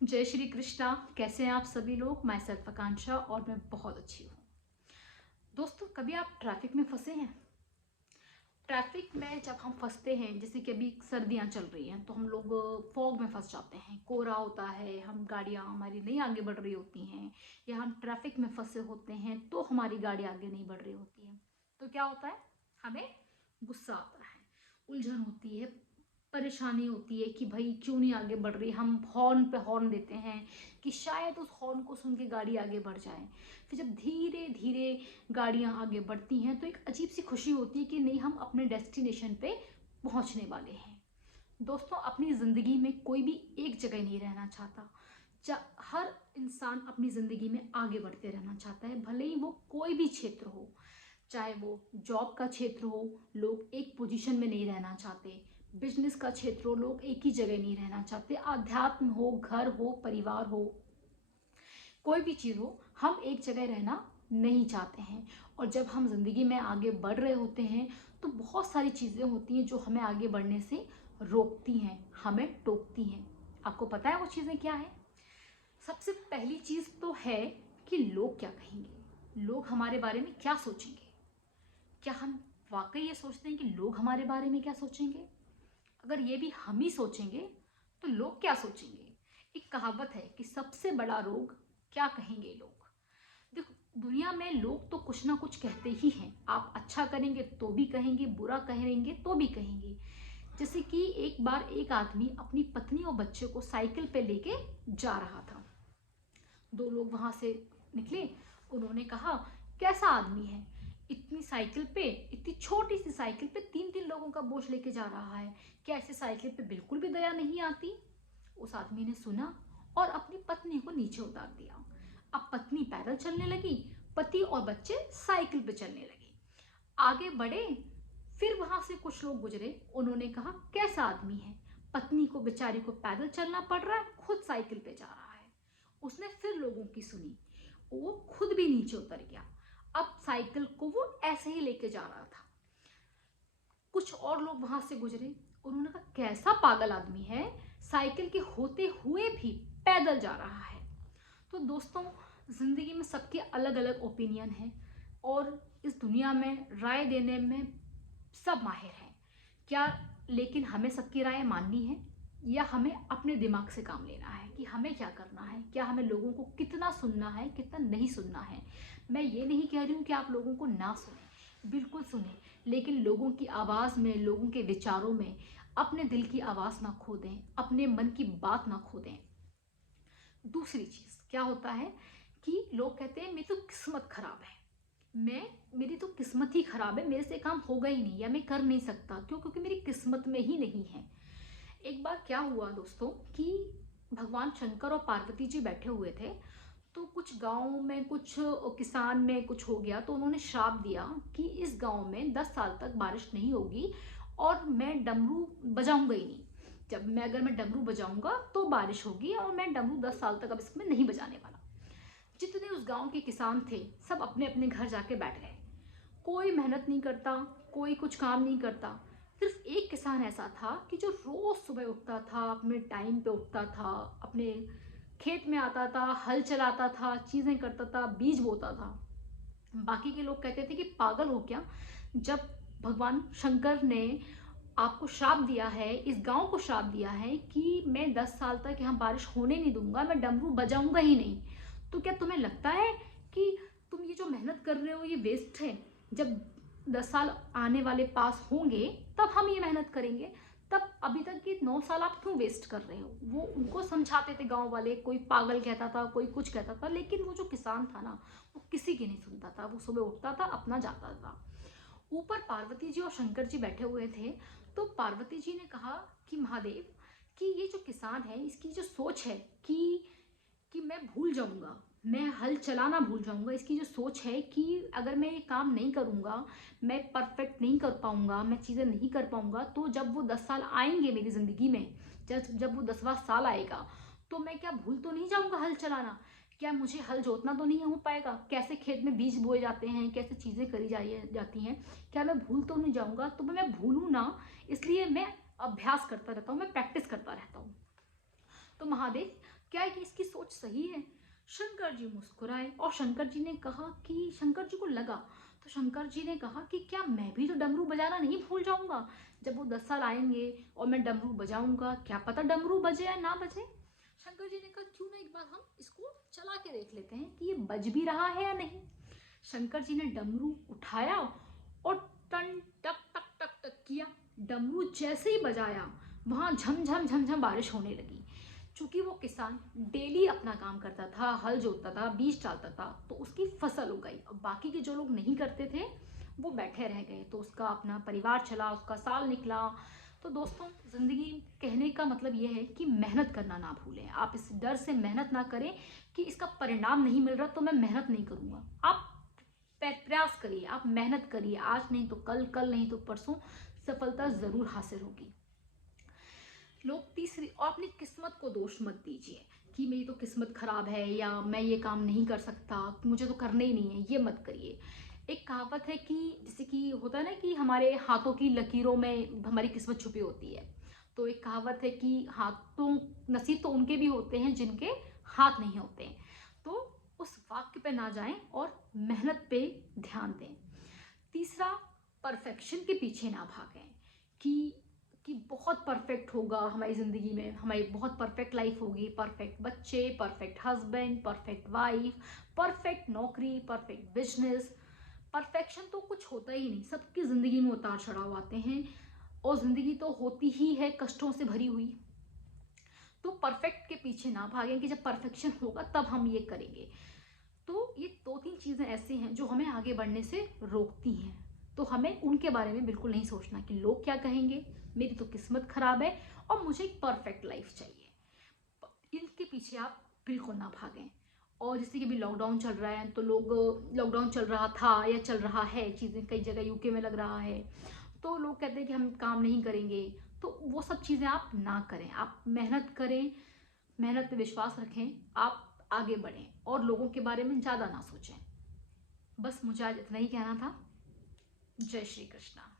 जय श्री कृष्णा। कैसे हैं आप सभी लोग? मैं सेल्फ आकांक्षा और मैं बहुत अच्छी हूँ। दोस्तों, कभी आप ट्रैफिक में फंसे हैं? ट्रैफिक में जब हम फंसते हैं, जैसे कि अभी सर्दियाँ चल रही हैं, तो हम लोग फॉग में फंस जाते हैं। कोहरा होता है, हम गाड़ियाँ हमारी नहीं आगे बढ़ रही होती हैं, या हम ट्रैफिक में फंसे होते हैं तो हमारी गाड़ी आगे नहीं बढ़ रही होती है। तो क्या होता है? हमें गुस्सा आता है, उलझन होती है, परेशानी होती है कि भाई क्यों नहीं आगे बढ़ रही। हम हॉर्न पे हॉर्न देते हैं कि शायद उस हॉर्न को सुन के गाड़ी आगे बढ़ जाए। फिर जब धीरे धीरे गाड़ियां आगे बढ़ती हैं तो एक अजीब सी खुशी होती है कि नहीं, हम अपने डेस्टिनेशन पे पहुंचने वाले हैं। दोस्तों, अपनी ज़िंदगी में कोई भी एक जगह नहीं रहना चाहता। हर इंसान अपनी ज़िंदगी में आगे बढ़ते रहना चाहता है, भले ही वो कोई भी क्षेत्र हो। चाहे वो जॉब का क्षेत्र हो, लोग एक पोजीशन में नहीं रहना चाहते। बिजनेस का क्षेत्र हो, लोग एक ही जगह नहीं रहना चाहते। आध्यात्म हो, घर हो, परिवार हो, कोई भी चीज़ हो, हम एक जगह रहना नहीं चाहते हैं। और जब हम ज़िंदगी में आगे बढ़ रहे होते हैं तो बहुत सारी चीज़ें होती हैं जो हमें आगे बढ़ने से रोकती हैं, हमें टोकती हैं। आपको पता है वो चीज़ें क्या है? सबसे पहली चीज़ तो है कि लोग क्या कहेंगे, लोग हमारे बारे में क्या सोचेंगे। क्या हम वाकई ये सोचते हैं कि लोग हमारे बारे में क्या सोचेंगे? अगर ये भी हम ही सोचेंगे तो लोग क्या सोचेंगे? एक कहावत है कि सबसे बड़ा रोग क्या कहेंगे लोग। देखो, दुनिया में लोग तो कुछ ना कुछ कहते ही हैं। आप अच्छा करेंगे तो भी कहेंगे, बुरा करेंगे तो भी कहेंगे। जैसे कि एक बार एक आदमी अपनी पत्नी और बच्चे को साइकिल पे लेके जा रहा था। दो लोग वहां से निकले। उन्होंने कहा, कैसा आदमी है, इतनी साइकिल पे, इतनी छोटी सी साइकिल पे तीन तीन लोगों का बोझ लेके जा रहा है, क्या ऐसे साइकिल पे बिल्कुल भी दया नहीं आती? उस आदमी ने सुना और अपनी पत्नी को नीचे उतार दिया। अब पत्नी पैदल चलने लगी, पति और बच्चे साइकिल पे चलने लगे। आगे बढ़े, फिर वहां से कुछ लोग गुजरे। उन्होंने कहा, कैसा आदमी है, पत्नी को बेचारी को पैदल चलना पड़ रहा है, खुद साइकिल पे जा रहा है। उसने फिर लोगों की सुनी, वो खुद भी नीचे उतर गया। अब साइकिल को वो ऐसे ही लेके जा रहा था। कुछ और लोग वहां से गुजरे। उन्होंने कहा, कैसा पागल आदमी है, साइकिल के होते हुए भी पैदल जा रहा है। तो दोस्तों, जिंदगी में सबके अलग अलग ओपिनियन हैं और इस दुनिया में राय देने में सब माहिर हैं। क्या लेकिन हमें सबकी राय माननी है या हमें अपने दिमाग से काम लेना है कि हमें क्या करना है? क्या हमें लोगों को कितना सुनना है, कितना नहीं सुनना है? मैं ये नहीं कह रही हूँ कि आप लोगों को ना सुने, बिल्कुल सुने, लेकिन लोगों की आवाज़ में, लोगों के विचारों में अपने दिल की आवाज़ ना खो दें, अपने मन की बात ना खो दें। दूसरी चीज़ क्या होता है कि लोग कहते हैं मेरी तो किस्मत खराब है, मेरी तो किस्मत ही खराब है, मेरे से काम होगा ही नहीं या मैं कर नहीं सकता। क्यों? क्योंकि मेरी किस्मत में ही नहीं है। एक बार क्या हुआ दोस्तों कि भगवान शंकर और पार्वती जी बैठे हुए थे। तो कुछ गांव में, कुछ किसान में कुछ हो गया, तो उन्होंने श्राप दिया कि इस गांव में 10 साल तक बारिश नहीं होगी और मैं डमरू बजाऊंगा ही नहीं। अगर मैं डमरू बजाऊंगा तो बारिश होगी, और मैं डमरू 10 साल तक अब इसमें नहीं बजाने वाला। जितने उस गांव के किसान थे सब अपने अपने घर जाके बैठ गए। कोई मेहनत नहीं करता, कोई कुछ काम नहीं करता। सिर्फ एक किसान ऐसा था कि जो रोज सुबह उठता था, अपने टाइम पे उठता था, अपने खेत में आता था, हल चलाता था, चीजें करता था, बीज बोता था। बाकी के लोग कहते थे कि पागल हो क्या, जब भगवान शंकर ने आपको श्राप दिया है, इस गांव को श्राप दिया है कि मैं 10 साल तक यहाँ बारिश होने नहीं दूंगा, मैं डमरू बजाऊंगा ही नहीं, तो क्या तुम्हें लगता है कि तुम ये जो मेहनत कर रहे हो ये वेस्ट है? जब 10 साल आने वाले पास होंगे तब हम ये मेहनत करेंगे, तब अभी तक के 9 साल आप क्यों वेस्ट कर रहे हो? वो उनको समझाते थे गांव वाले, कोई पागल कहता था, कोई कुछ कहता था, लेकिन वो जो किसान था ना, वो किसी की नहीं सुनता था। वो सुबह उठता था, अपना जाता था। ऊपर पार्वती जी और शंकर जी बैठे हुए थे। तो पार्वती जी ने कहा कि महादेव, कि ये जो किसान है इसकी जो सोच है कि मैं भूल जाऊंगा, मैं हल चलाना भूल जाऊंगा, इसकी जो सोच है कि अगर मैं ये काम नहीं करूंगा, मैं परफेक्ट नहीं कर पाऊंगा, मैं चीज़ें नहीं कर पाऊंगा, तो जब वो 10 साल आएंगे मेरी ज़िंदगी में, जब वो 10वां साल आएगा, तो मैं क्या भूल तो नहीं जाऊंगा हल चलाना? क्या मुझे हल जोतना तो नहीं हो पाएगा? कैसे खेत में बीज बोए जाते हैं, कैसे चीज़ें करी जाती हैं, क्या मैं भूल तो नहीं जाऊंगा? तो मैं भूलूँ ना, इसलिए मैं अभ्यास करता रहता हूँ, मैं प्रैक्टिस करता रहता हूँ। तो महादेव, क्या ये इसकी सोच सही है? शंकर जी मुस्कुराए और शंकर जी ने कहा कि शंकर जी को लगा, तो शंकर जी ने कहा कि क्या मैं भी तो डमरू बजाना नहीं भूल जाऊंगा? जब वो 10 साल आएंगे और मैं डमरू बजाऊंगा, क्या पता डमरू बजे या ना बजे। शंकर जी ने कहा क्यों ना एक बार हम इसको चला के देख लेते हैं कि ये बज भी रहा है या नहीं। शंकर जी ने डमरू उठाया और टन टक टक टक टक किया। डमरू जैसे ही बजाया वहां झम झम झम बारिश होने लगी। चूंकि वो किसान डेली अपना काम करता था, हल जोतता था, बीज डालता था, तो उसकी फसल उगाई और बाकी के जो लोग नहीं करते थे वो बैठे रह गए, तो उसका अपना परिवार चला, उसका साल निकला। तो दोस्तों, जिंदगी कहने का मतलब ये है कि मेहनत करना ना भूलें। आप इस डर से मेहनत ना करें कि इसका परिणाम नहीं मिल रहा तो मैं मेहनत नहीं करूंगा। आप प्रयास करिए, आप मेहनत करिए, आज नहीं तो कल, कल नहीं तो परसों सफलता जरूर हासिल होगी। लोग तीसरी, और अपनी किस्मत को दोष मत दीजिए कि मेरी तो किस्मत खराब है या मैं ये काम नहीं कर सकता, मुझे तो करना ही नहीं है, ये मत करिए। एक कहावत है कि जैसे कि होता है ना कि हमारे हाथों की लकीरों में हमारी किस्मत छुपी होती है। तो एक कहावत है कि हाथों, नसीब तो उनके भी होते हैं जिनके हाथ नहीं होते हैं। तो उस वाक्य पे ना जाएं और मेहनत पे ध्यान दें। तीसरा, परफेक्शन के पीछे ना भागें कि बहुत परफेक्ट होगा हमारी ज़िंदगी में, हमारी बहुत परफेक्ट लाइफ होगी, परफेक्ट बच्चे, perfect husband, perfect wife, perfect नौकरी, परफेक्ट बिजनेस। परफेक्शन तो कुछ होता ही नहीं, सबकी ज़िंदगी में उतार चढ़ाव आते हैं और ज़िंदगी तो होती ही है कष्टों से भरी हुई। तो परफेक्ट के पीछे ना भागें कि जब परफेक्शन होगा तब हम ये करेंगे। तो ये 2-3 चीज़ें ऐसी हैं जो हमें आगे बढ़ने से रोकती हैं। तो हमें उनके बारे में बिल्कुल नहीं सोचना कि लोग क्या कहेंगे, मेरी तो किस्मत खराब है और मुझे एक परफेक्ट लाइफ चाहिए। इनके पीछे आप बिल्कुल ना भागें। और जैसे कि अभी लॉकडाउन चल रहा है, तो लोग, लॉकडाउन चल रहा था या चल रहा है, चीज़ें कई जगह यूके में लग रहा है, तो लोग कहते हैं कि हम काम नहीं करेंगे। तो वो सब चीज़ें आप ना करें, आप मेहनत करें, मेहनत पे विश्वास रखें, आप आगे बढ़ें और लोगों के बारे में ज़्यादा ना सोचें। बस मुझे आज इतना ही कहना था। जय श्री कृष्णा।